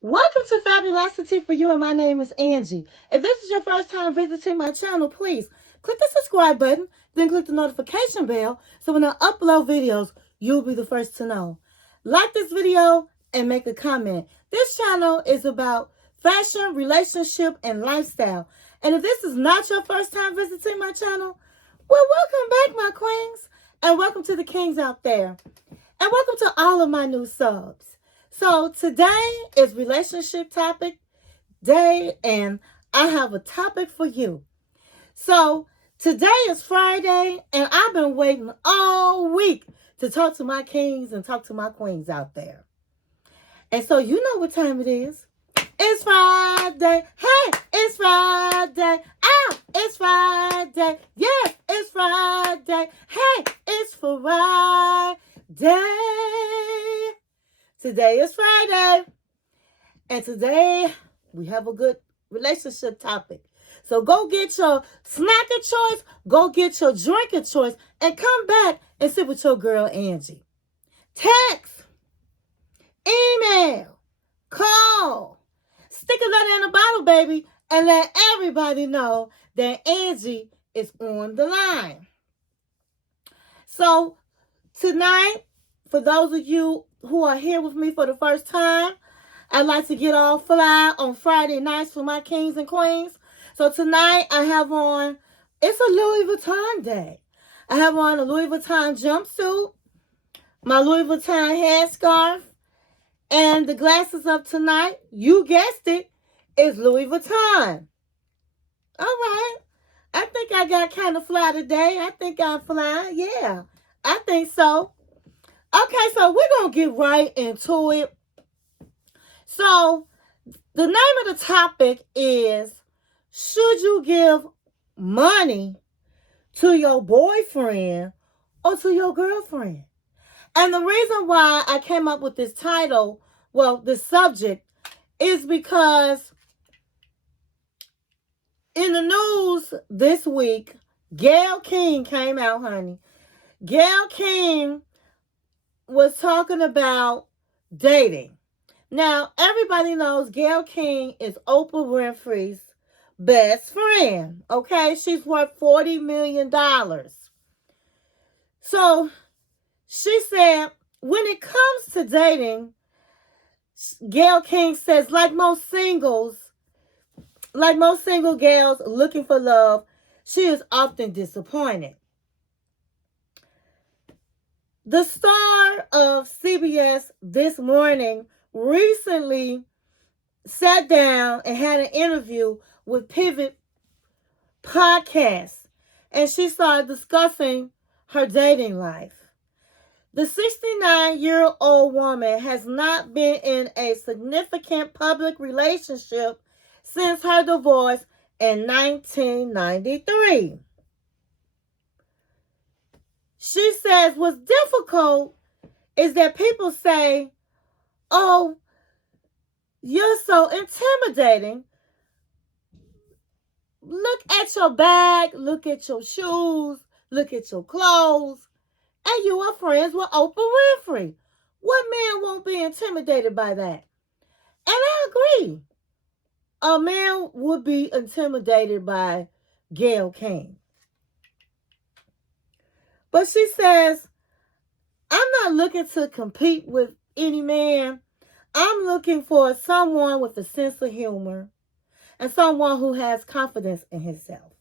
Welcome to Fabulosity For You, and my name is Angie. If this is your first time visiting my channel, please click the subscribe button, then click the notification bell so when I upload videos, you'll be the first to know. Like this video and make a comment. This channel is about fashion, relationship, and lifestyle. And if this is not your first time visiting my channel, well, welcome back, my queens, and welcome to the kings out there. And welcome to all of my new subs. So today is relationship topic day, and I have a topic for you. So today is Friday, and I've been waiting all week to talk to my kings and talk to my queens out there. And so you know what time it is. It's Friday. Hey, it's Friday. Ah, it's Friday. Yes, it's Friday. Hey, it's Friday. Today is Friday. And today we have a good relationship topic. So go get your snack of choice, go get your drink of choice, and come back and sit with your girl Angie. Text, email, call, stick a letter in a bottle, baby, and let everybody know that Angie is on the line. So tonight, for those of you who are here with me for the first time, I'd like to get all fly on Friday nights for my kings and queens. So tonight I have on, it's a Louis Vuitton day. I have on a Louis Vuitton jumpsuit, my Louis Vuitton headscarf, and the glasses of tonight, you guessed it, is Louis Vuitton. All right. I think I got kind of fly today. I think I'm fly. Yeah, I think so. Okay, so we're going to get right into it. So, the name of the topic is, should you give money to your boyfriend or to your girlfriend? And the reason why I came up with this title, well, this subject, is because in the news this week, Gail King came out, honey. Gail King was talking about dating. Now, everybody knows Gail King is Oprah Winfrey's best friend, okay? She's worth $40 million. So, she said, when it comes to dating, Gail King says, like most single gals looking for love, she is often disappointed. The star of CBS This Morning recently sat down and had an interview with Pivot Podcast, and she started discussing her dating life. The 69-year-old woman has not been in a significant public relationship since her divorce in 1993. She says what's difficult is that people say, oh, you're so intimidating. Look at your bag, look at your shoes, look at your clothes, and you are friends with Oprah Winfrey. What man won't be intimidated by that? And I agree. A man would be intimidated by Gail King. But she says, I'm not looking to compete with any man. I'm looking for someone with a sense of humor and someone who has confidence in himself.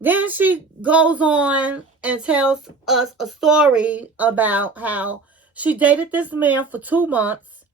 Then she goes on and tells us a story about how she dated this man for 2 months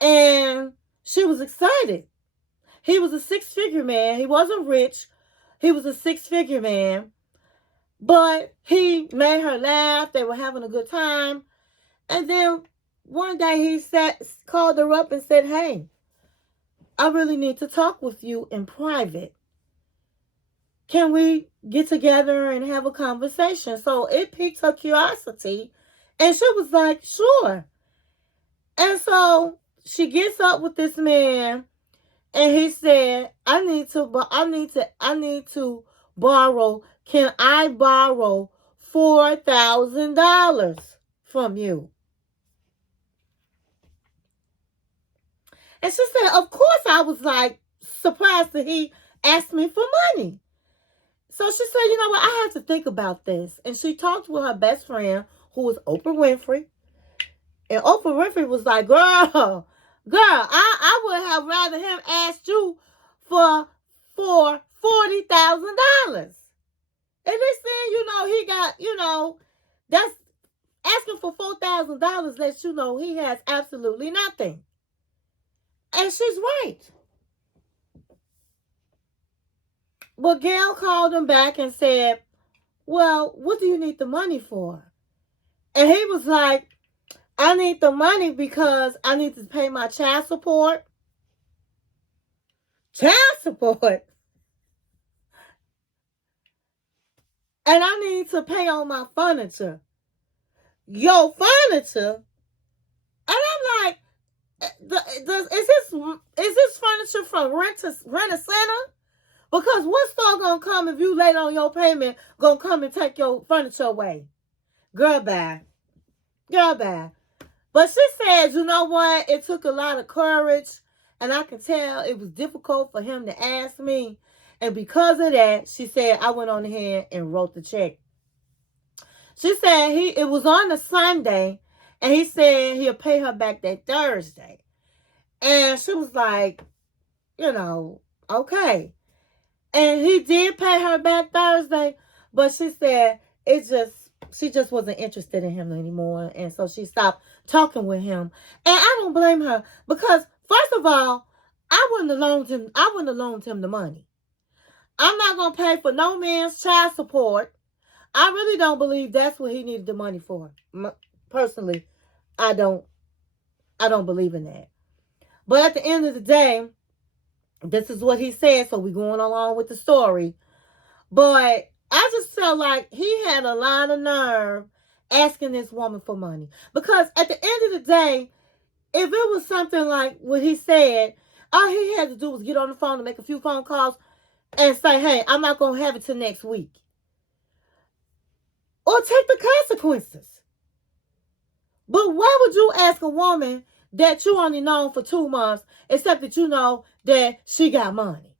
and she was excited. He was a six-figure man. He wasn't rich. He was a six-figure man. But he made her laugh. They were having a good time. And then one day he called her up and said, hey, I really need to talk with you in private. Can we get together and have a conversation? So it piqued her curiosity. And she was like, sure. And so she gets up with this man. And he said, I need to borrow. Can I borrow $4,000 from you? And she said, of course I was like surprised that he asked me for money. So she said, you know what, I have to think about this. And she talked with her best friend, who was Oprah Winfrey. And Oprah Winfrey was like, I would have rather him asked you for $40,000. And this thing, he got, that's asking for $4,000 lets you know he has absolutely nothing. And she's right. But Gail called him back and said, well, what do you need the money for? And he was like, I need the money because I need to pay my child support. Child support? And I need to pay on my furniture. Your furniture? And I'm like, is this furniture from Rent a Center? Because what store gonna come if you late on your payment, gonna come and take your furniture away? Girl, bye. Girl, bye. But she said, you know what? It took a lot of courage, and I can tell it was difficult for him to ask me. And because of that, she said, I went on ahead and wrote the check. She said it was on a Sunday, and he said he'll pay her back that Thursday. And she was like, okay. And he did pay her back Thursday, but she said she just wasn't interested in him anymore. And so she stopped talking with him. And I don't blame her because, first of all, I wouldn't have loaned him the money. I'm not going to pay for no man's child support. I really don't believe that's what he needed the money for. Personally, I don't believe in that. But at the end of the day, this is what he said, so we're going along with the story. But I just felt like he had a lot of nerve asking this woman for money. Because at the end of the day, if it was something like what he said, all he had to do was get on the phone and make a few phone calls and say, hey, I'm not going to have it till next week. Or take the consequences. But why would you ask a woman that you only known for 2 months, except that you know that she got money?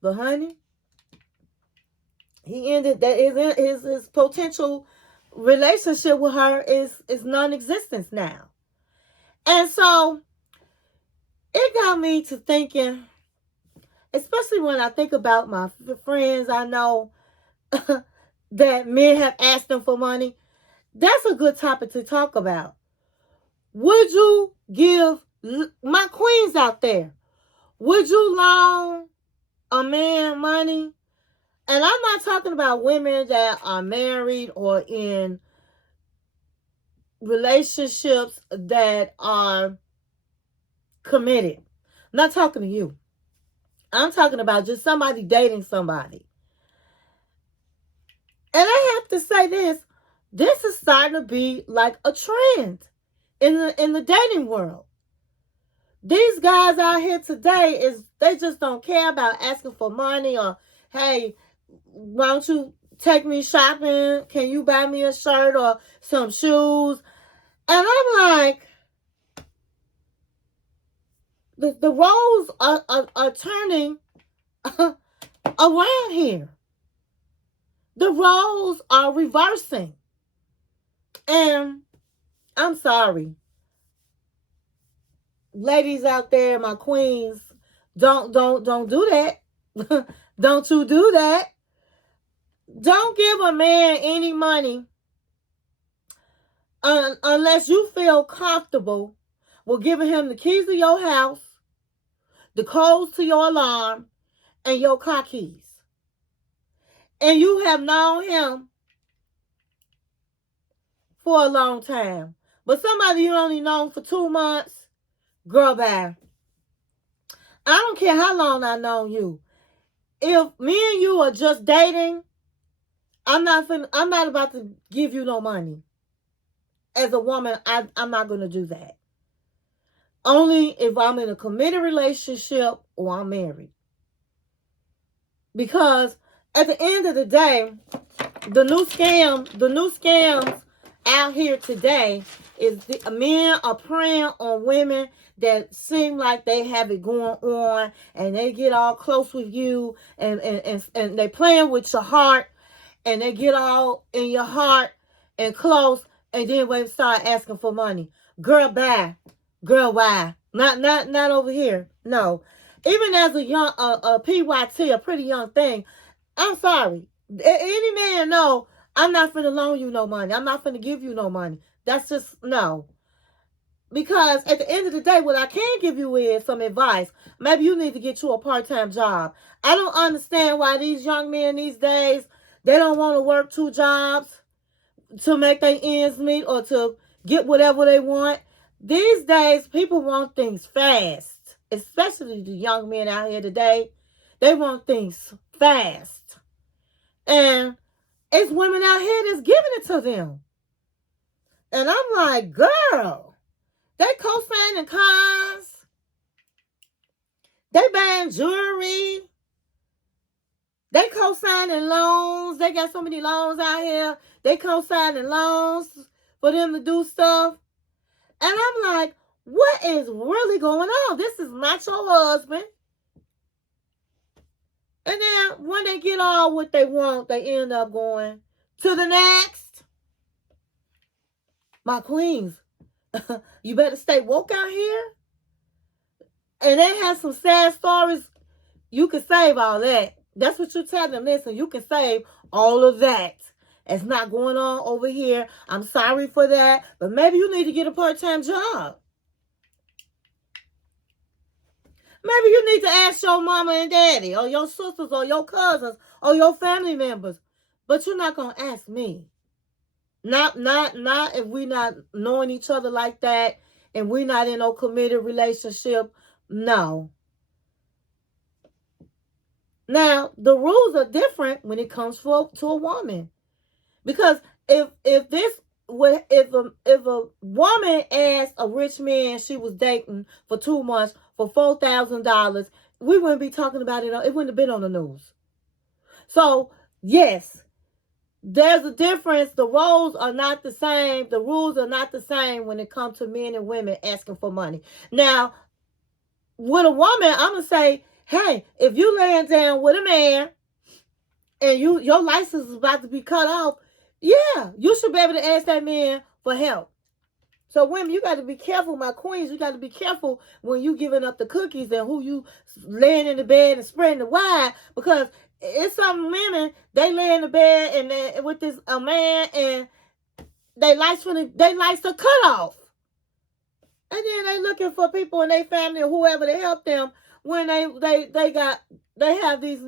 But honey, he ended that his potential relationship with her is non-existent now. And so it got me to thinking, especially when I think about my friends I know that men have asked them for money. That's a good topic to talk about. Would you give, my queens out there, would you loan a man money? And I'm not talking about women that are married or in relationships that are committed. I'm not talking to you. I'm talking about just somebody dating somebody. And I have to say this is starting to be like a trend in the dating world. These guys out here today they just don't care about asking for money or, hey, why don't you take me shopping? Can you buy me a shirt or some shoes? And I'm like, the roles are turning around here. The roles are reversing. And I'm sorry. Ladies out there, my queens, don't do that. Don't you do that. Don't give a man any money unless you feel comfortable with giving him the keys to your house, the codes to your alarm, and your car keys. And you have known him for a long time. But somebody you only known for 2 months, girl, bye. I don't care how long I known you. If me and you are just dating, I'm not about to give you no money. As a woman, I'm not going to do that. Only if I'm in a committed relationship or I'm married. Because at the end of the day, the new scams out here today is men are preying on women that seem like they have it going on, and they get all close with you, and they playing with your heart, and they get all in your heart and close, and then they start asking for money. Girl, bye. Girl, why? Not over here. No. Even as a young PYT, a pretty young thing, I'm sorry. Any man know I'm not finna loan you no money. I'm not finna give you no money. That's just no. Because at the end of the day, what I can give you is some advice. Maybe you need to get you a part-time job. I don't understand why these young men these days, they don't want to work 2 jobs to make their ends meet or to get whatever they want. These days, people want things fast, especially the young men out here today. They want things fast. And it's women out here that's giving it to them. And I'm like, girl, they co-signing cars. They buying jewelry. They co-signing loans. They got so many loans out here. They co-signing loans for them to do stuff. And I'm like, what is really going on? This is not your husband. And then when they get all what they want, they end up going to the next. My queens, you better stay woke out here. And they have some sad stories. You can save all that. That's what you tell them. Listen, you can save all of that. It's not going on over here. I'm sorry for that. But maybe you need to get a part-time job. Maybe you need to ask your mama and daddy, or your sisters, or your cousins, or your family members. But you're not going to ask me. Not if we're not knowing each other like that, and we're not in no committed relationship. No. Now, the rules are different when it comes to a woman. Because if a woman asked a rich man she was dating for 2 months for $4,000, we wouldn't be talking about it. It wouldn't have been on the news. So, yes, there's a difference. The roles are not the same. The rules are not the same when it comes to men and women asking for money. Now, with a woman, I'm going to say, hey, if you laying down with a man and your license is about to be cut off, yeah, you should be able to ask that man for help. So women, you got to be careful, my queens. You got to be careful when you giving up the cookies and who you laying in the bed and spreading the wine, because it's some women, they lay in the bed and they, with this a man, and they lights are cut off, and then they looking for people in their family or whoever to help them when they have these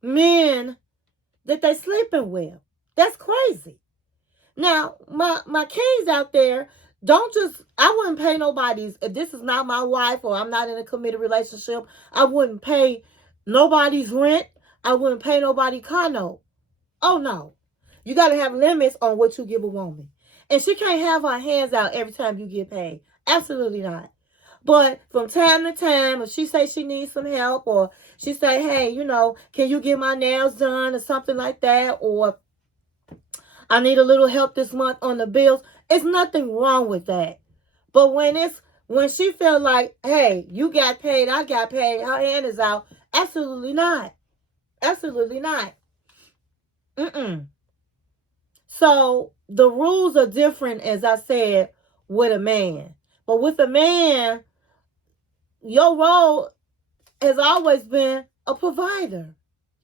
men that they sleeping with. That's crazy. Now, my kings out there, I wouldn't pay nobody's, if this is not my wife or I'm not in a committed relationship, I wouldn't pay nobody's rent. I wouldn't pay nobody car note. Oh, no. You got to have limits on what you give a woman. And she can't have her hands out every time you get paid. Absolutely not. But from time to time, if she say she needs some help, or she say, hey, can you get my nails done or something like that, or I need a little help this month on the bills, it's nothing wrong with that. But when she feel like, hey, you got paid, I got paid, her hand is out, absolutely not. Absolutely not. So the rules are different, as I said, with a man. But with a man, your role has always been a provider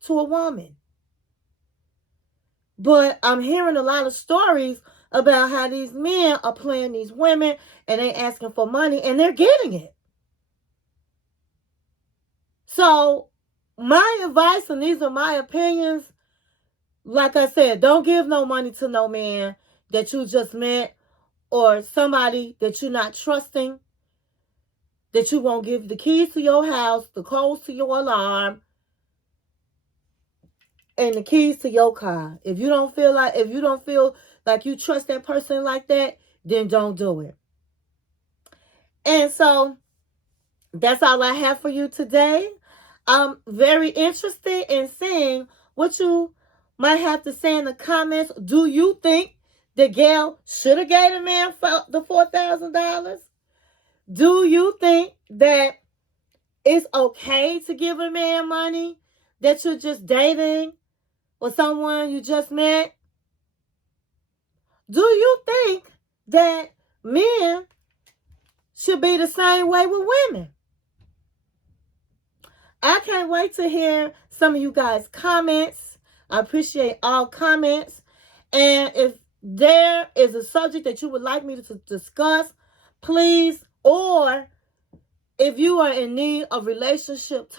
to a woman. But I'm hearing a lot of stories about how these men are playing these women and they asking for money and they're getting it. So my advice, and these are my opinions, like I said, don't give no money to no man that you just met, or somebody that you're not trusting, that you won't give the keys to your house, the codes to your alarm, and the keys to your car. If you don't feel like you trust that person like that, then don't do it. And so that's all I have for you today. I'm very interested in seeing what you might have to say in the comments. Do you think that Gail should have gave a man for the $4,000? Do you think that it's okay to give a man money that you're just dating or someone you just met? Do you think that men should be the same way with women? I can't wait to hear some of you guys' comments. I appreciate all comments. And if there is a subject that you would like me to discuss, please, or if you are in need of relationship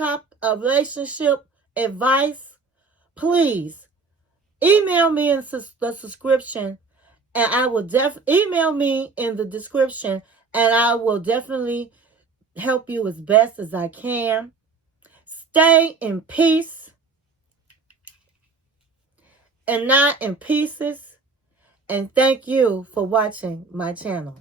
advice, please email me in the subscription, and I will email me in the description, and I will definitely help you as best as I can. Stay in peace and not in pieces. And thank you for watching my channel.